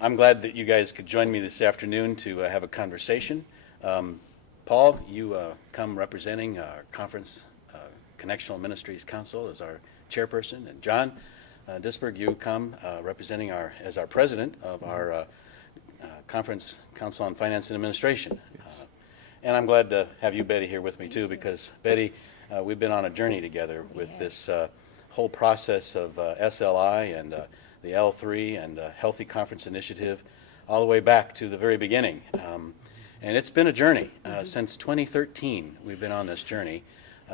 I'm glad that you guys could join me this afternoon to have a conversation. Paul, you come representing our conference Connectional Ministries Council as our chairperson, and John Disburg, you come representing as our president of our Conference Council on Finance and Administration. Yes. And I'm glad to have you, Betty, here with me too, because Betty, we've been on a journey together with this whole process of SLI and the L3 and Healthy Conference Initiative, all the way back to the very beginning. And it's been a journey. Since 2013, we've been on this journey.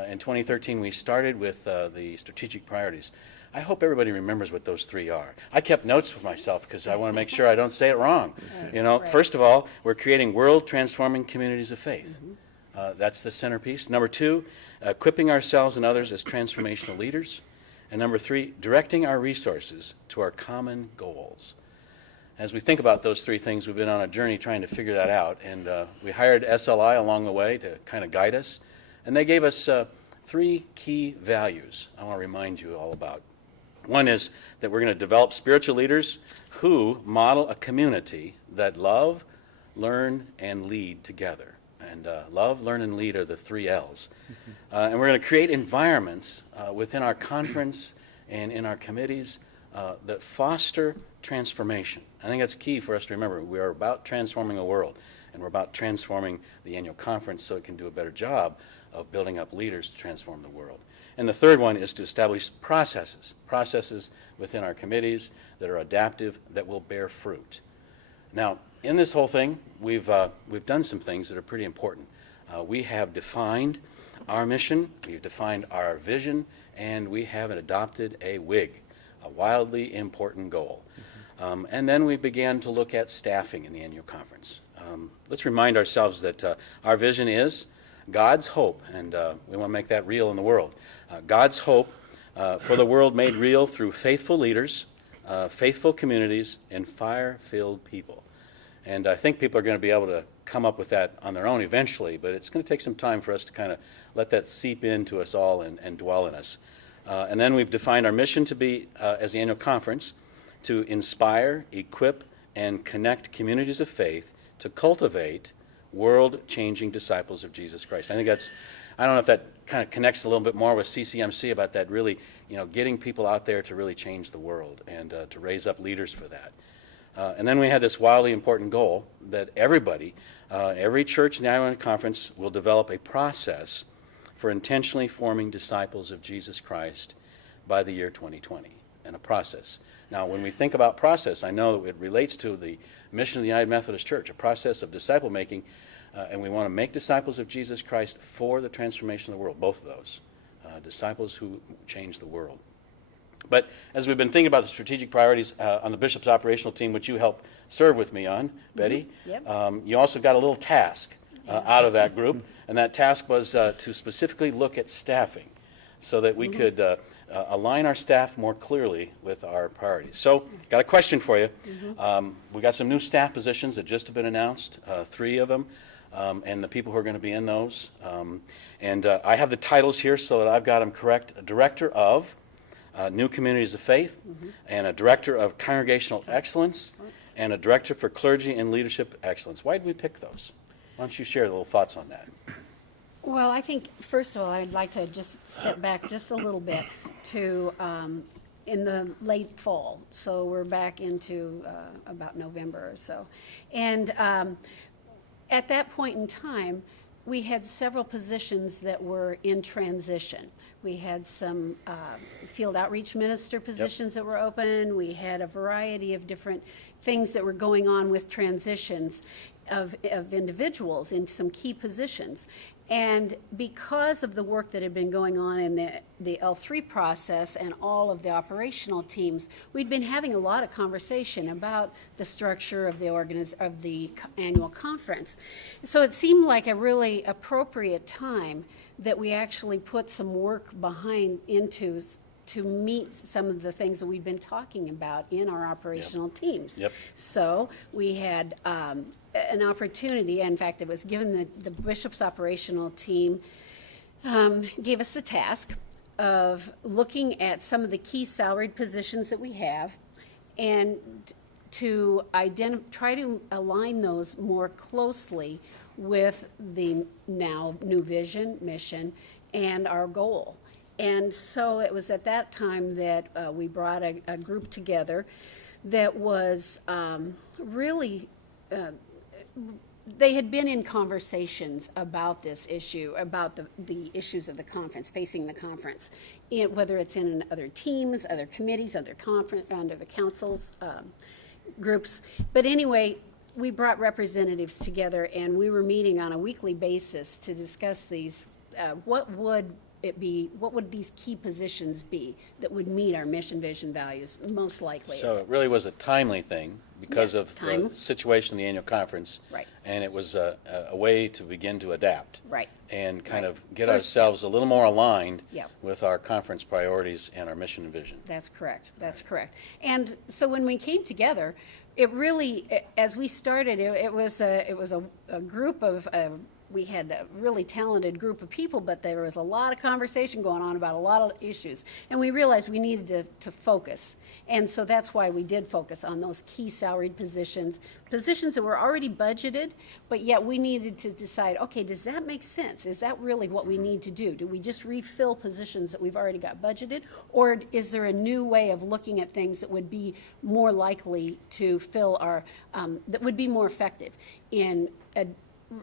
In 2013, we started with the strategic priorities. I hope everybody remembers what those three are. I kept notes with myself because I want to make sure I don't say it wrong. You know, first of all, we're creating world-transforming communities of faith. That's the centerpiece. Number two, equipping ourselves and others as transformational leaders. And number three, directing our resources to our common goals. As we think about those three things, we've been on a journey trying to figure that out. And we hired SLI along the way to kind of guide us. And they gave us three key values I want to remind you all about. One is that we're going to develop spiritual leaders who model a community that love, learn, and lead together. And love, learn, and lead are the three L's. And we're going to create environments within our conference and in our committees that foster transformation. I think that's key for us to remember. We are about transforming the world, and we're about transforming the annual conference so it can do a better job of building up leaders to transform the world. And the third one is to establish processes within our committees that are adaptive, that will bear fruit. Now, in this whole thing, we've done some things that are pretty important. We have defined our mission, we've defined our vision, and we have adopted a WIG, a wildly important goal. And then we began to look at staffing in the annual conference. Let's remind ourselves that our vision is God's hope, and we want to make that real in the world. God's hope for the world made real through faithful leaders, faithful communities, and fire-filled people. And I think people are going to be able to come up with that on their own eventually, but it's going to take some time for us to kind of let that seep into us all and dwell in us. And then we've defined our mission to be, as the annual conference, to inspire, equip, and connect communities of faith to cultivate world-changing disciples of Jesus Christ. I think that's, I don't know if that kind of connects a little bit more with CCMC about that really, you know, getting people out there to really change the world and to raise up leaders for that. And then we had this wildly important goal that everybody, every church in the annual conference will develop a process for intentionally forming disciples of Jesus Christ by the year 2020, and a process. Now, when we think about process, I know it relates to the mission of the United Methodist Church, a process of disciple making, and we want to make disciples of Jesus Christ for the transformation of the world, both of those, disciples who change the world. But as we've been thinking about the strategic priorities on the Bishop's operational team, which you helped serve with me on, Betty, you also got a little task out of that group, and that task was to specifically look at staffing so that we could align our staff more clearly with our priorities. So, got a question for you. We got some new staff positions that just have been announced, 3 of them, and the people who are going to be in those. And I have the titles here so that I've got them correct. A director of New Communities of Faith, and a director of Congregational Excellence, and a director for Clergy and Leadership Excellence. Why did we pick those? Why don't you share a little thoughts on that? Well, I think, first of all, I'd like to just step back just a little bit to in the late fall. So we're back into about November or so. And at that point in time, we had several positions that were in transition. We had some field outreach minister positions that were open. We had a variety of different things that were going on with transitions of individuals in some key positions. And because of the work that had been going on in the L3 process and all of the operational teams, we'd been having a lot of conversation about the structure of the annual conference. So it seemed like a really appropriate time that we actually put some work behind into to meet some of the things that we've been talking about in our operational teams. So we had an opportunity, in fact, it was given the Bishop's operational team gave us the task of looking at some of the key salaried positions that we have and to try to align those more closely with the now new vision, mission, and our goal. And so it was at that time that we brought a group together that was really, they had been in conversations about this issue, about the issues of the conference, facing the conference, whether it's in other teams, other committees, under the councils, groups. But anyway, we brought representatives together, and we were meeting on a weekly basis to discuss these, what would these key positions be that would meet our mission, vision, values most likely? So it really was a timely thing because Yes, of time. the situation of the annual conference. Right. And it was a way to begin to adapt. Right. And kind Right. of get First ourselves a little more aligned Yep. with our conference priorities and our mission and vision. That's correct. That's correct. And so when we came together, it really, as we started, it was a group of, we had a really talented group of people, but there was a lot of conversation going on about a lot of issues. And we realized we needed to focus. And so that's why we did focus on those key salaried positions that were already budgeted, but yet we needed to decide, okay, does that make sense? Is that really what we need to do? Do we just refill positions that we've already got budgeted? Or is there a new way of looking at things that would be more likely to fill our, that would be more effective in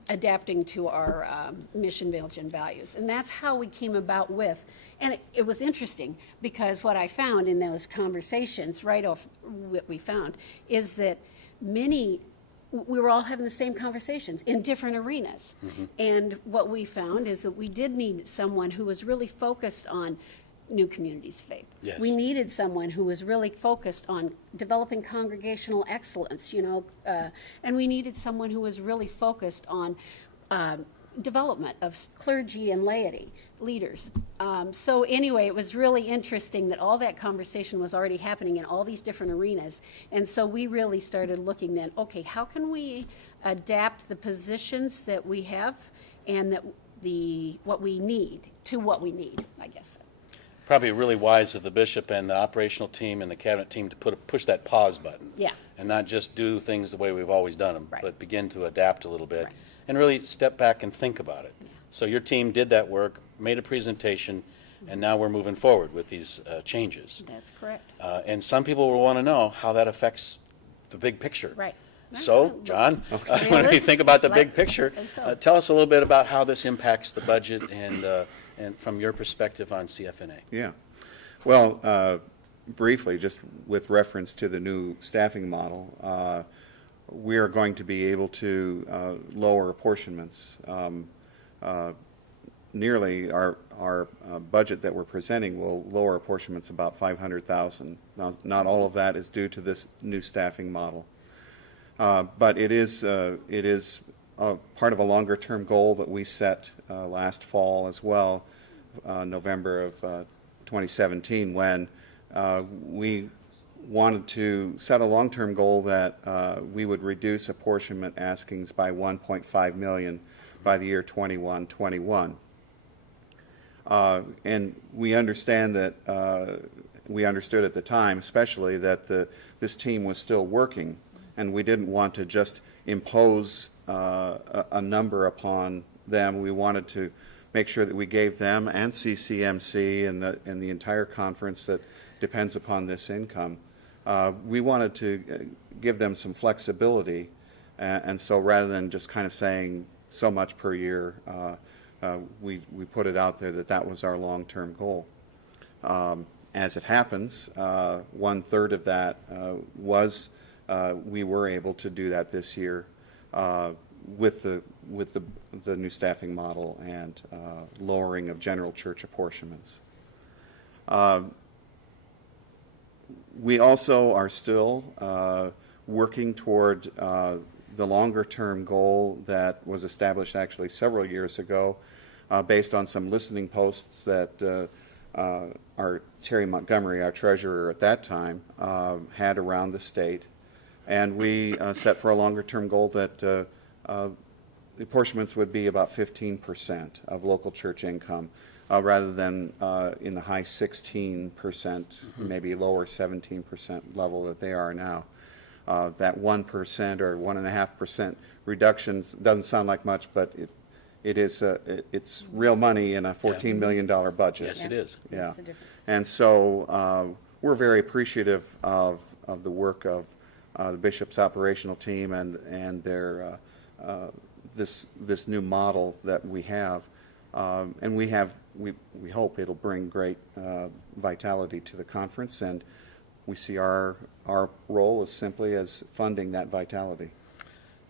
adapting to our mission, vision, values? And that's how we came about with, and it was interesting because what I found in those conversations, right off what we found, is that we were all having the same conversations in different arenas. Mm-hmm. And what we found is that we did need someone who was really focused on new communities of faith. Yes. We needed someone who was really focused on developing congregational excellence, and we needed someone who was really focused on development of clergy and laity leaders. So anyway, it was really interesting that all that conversation was already happening in all these different arenas. And so we really started looking then, okay, how can we adapt the positions that we have and what we need to what we need, I guess. Probably really wise of the bishop and the operational team and the cabinet team to push that pause button. Yeah. And not just do things the way we've always done them, Right. but begin to adapt a little bit Right. and really step back and think about it. Yeah. So your team did that work, made a presentation, and now we're moving forward with these changes. That's correct. And some people will want to know how that affects the big picture. Right. So, John, when you think about the big picture, tell us a little bit about how this impacts the budget and from your perspective on CFNA. Yeah. Well, briefly, just with reference to the new staffing model, we are going to be able to lower apportionments. Nearly our budget that we're presenting will lower apportionments about $500,000. Now, not all of that is due to this new staffing model, but it is part of a longer-term goal that we set last fall as well, November of 2017, when we wanted to set a long-term goal that we would reduce apportionment askings by 1.5 million by the year 21-21. And we understand that we understood at the time, especially, that this team was still working, and we didn't want to just impose a number upon them. We wanted to make sure that we gave them and CCMC and the entire conference that depends upon this income. We wanted to give them some flexibility, and so rather than just kind of saying so much per year, we put it out there that was our long-term goal. As it happens, 1/3 of that we were able to do that this year with the new staffing model and lowering of general church apportionments. We also are still working toward the longer-term goal that was established actually several years ago based on some listening posts that our Terry Montgomery, our treasurer at that time, had around the state. And we set for a longer-term goal that the apportionments would be about 15% of local church income, rather than in the high 16%, maybe lower 17% level that they are now. that 1% or 1.5% reductions doesn't sound like much, but it's real money in a $14 million budget. Yes, it is. Yeah. Makes a difference. And so we're very appreciative of the work of the bishop's operational team and their this new model that we have. And we hope it'll bring great vitality to the conference, and we see our role as simply as funding that vitality.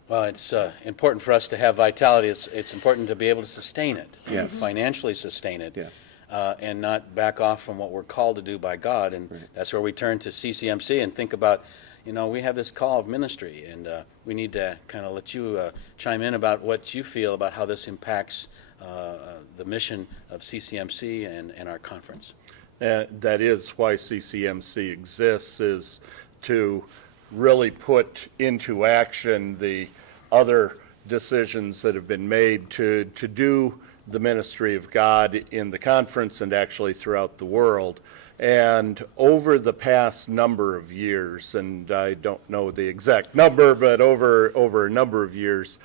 Well, it's important for us to have vitality. It's important to be able to sustain it, Yes. financially sustain it, Yes. and not back off from what we're called to do by God. And Right. that's where we turn to CCMC and think about, we have this call of ministry, and we need to kind of let you chime in about what you feel about how this impacts the mission of CCMC and our conference. That is why CCMC exists, is to really put into action the other decisions that have been made to do the ministry of God in the conference and actually throughout the world. And over the past number of years, and I don't know the exact number, but over a number of years,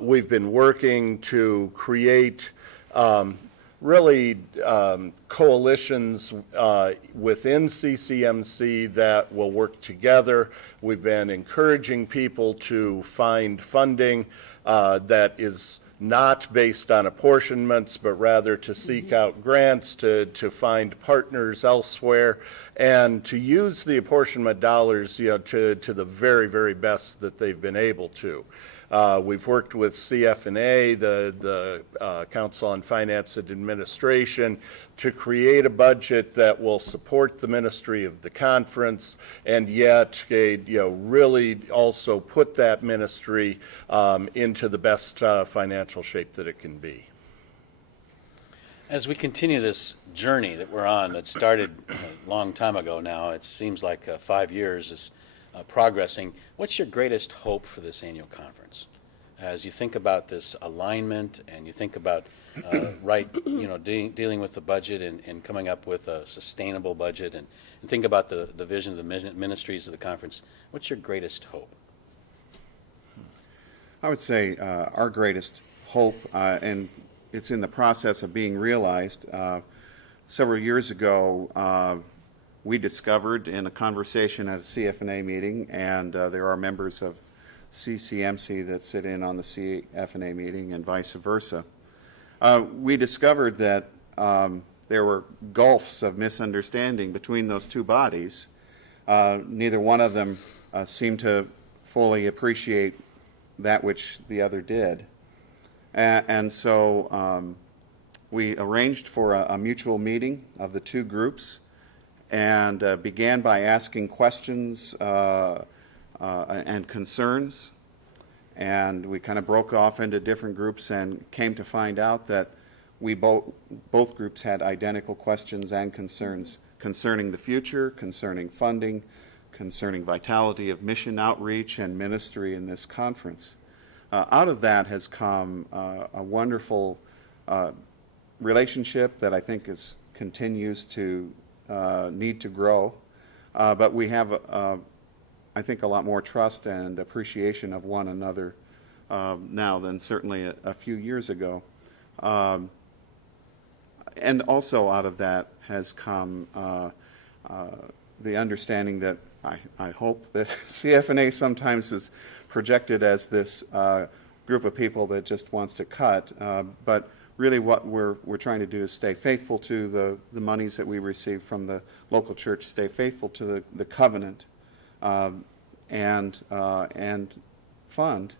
we've been working to create coalitions within CCMC that will work together. We've been encouraging people to find funding that is not based on apportionments, but rather to seek out grants, to find partners elsewhere, and to use the apportionment dollars, to the very, very best that they've been able to. We've worked with CFNA, the Council on Finance and Administration, to create a budget that will support the ministry of the conference, and yet, really also put that ministry into the best financial shape that it can be. As we continue this journey that we're on, that started a long time ago now, it seems like 5 years is progressing. What's your greatest hope for this annual conference? As you think about this alignment and you think about dealing with the budget and coming up with a sustainable budget and think about the vision of the ministries of the conference, what's your greatest hope? I would say our greatest hope, and it's in the process of being realized. Several years ago, we discovered in a conversation at a CFNA meeting, and there are members of CCMC that sit in on the CFNA meeting and vice versa. We discovered that there were gulfs of misunderstanding between those two bodies. Neither one of them seemed to fully appreciate that which the other did. And so we arranged for a mutual meeting of the two groups and began by asking questions and concerns. And we kind of broke off into different groups and came to find out that we both groups had identical questions and concerns concerning the future, concerning funding, concerning vitality of mission outreach and ministry in this conference. Out of that has come a wonderful relationship that I think continues to need to grow. But we have, I think, a lot more trust and appreciation of one another now than certainly a few years ago. And also out of that has come the understanding that I hope that CFNA sometimes is projected as this group of people that just wants to cut, but really what we're trying to do is stay faithful to the monies that we receive from the local church, stay faithful to the covenant, and fund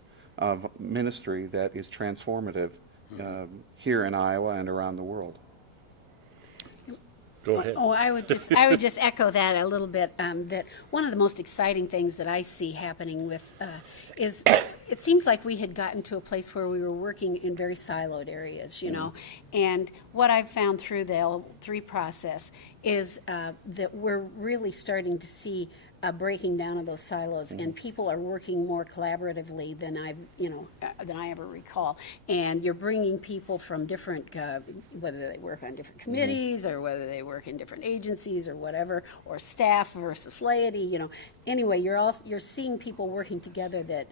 ministry that is transformative here in Iowa and around the world. Go ahead. Oh, I would just echo that a little bit. That one of the most exciting things that I see happening with is it seems like we had gotten to a place where we were working in very siloed areas, And what I've found through the L3 process is that we're really starting to see a breaking down of those silos, and people are working more collaboratively than than I ever recall. And you're bringing people from different, whether they work on different committees or whether they work in different agencies or whatever, or staff versus laity. Anyway, you're seeing people working together that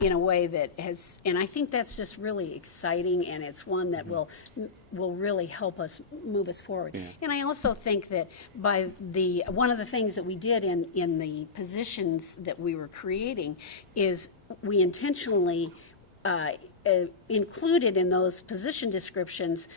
in a way that has, and I think that's just really exciting, and it's one that will really help us move us forward. And I also think that by one of the things that we did in the positions that we were creating is we intentionally included in those position descriptions,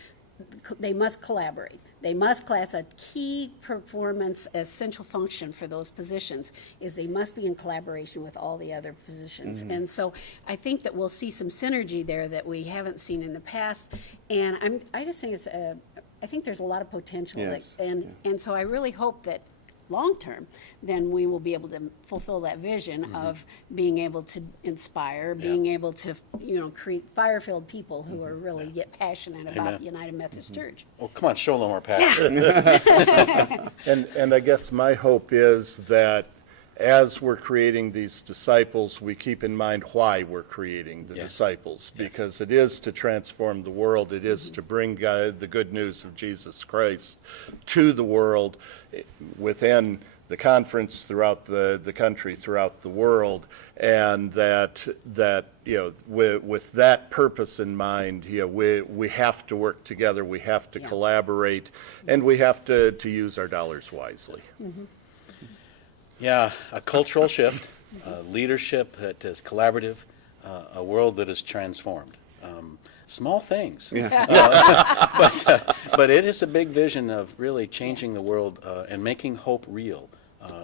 they must collaborate. That's a key performance essential function for those positions, is they must be in collaboration with all the other positions. And so I think that we'll see some synergy there that we haven't seen in the past. And I just think I think there's a lot of potential. Yes. And so I really hope that long-term, then we will be able to fulfill that vision of being able to inspire, being able to, create fire-filled people who are really get passionate about Amen. the United Methodist Church. Oh, come on, show a little more passion. And I guess my hope is that as we're creating these disciples, we keep in mind why we're creating the disciples, because it is to transform the world. It is to bring the good news of Jesus Christ to the world within the conference, throughout the country, throughout the world, and that with that purpose in mind, we have to work together, we have to collaborate, and we have to use our dollars wisely. Yeah, a cultural shift, leadership that is collaborative, a world that is transformed. Small things, but it is a big vision of really changing the world and making hope real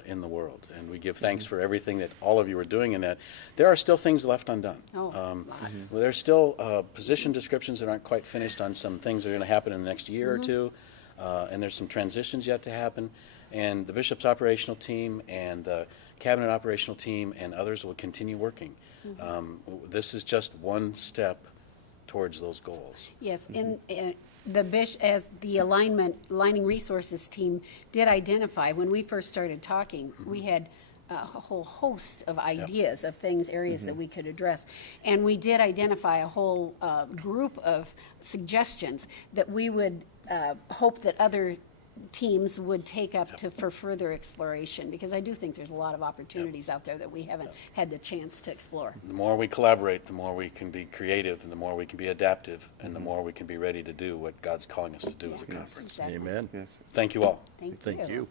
in the world. And we give thanks for everything that all of you are doing in that. There are still things left undone. Lots. There's still position descriptions that aren't quite finished on some things that are going to happen in the next year or two, and there's some transitions yet to happen. And the bishop's operational team and the cabinet operational team and others will continue working. This is just one step towards those goals. Yes, and as the aligning resources team did identify, when we first started talking, we had a whole host of ideas of things, areas that we could address. And we did identify a whole group of suggestions that we would hope that other teams would take up for further exploration, because I do think there's a lot of opportunities out there that we haven't had the chance to explore. The more we collaborate, the more we can be creative, and the more we can be adaptive, and the more we can be ready to do what God's calling us to do as a conference. Exactly. Amen. Yes. Thank you all. Thank you. Thank you.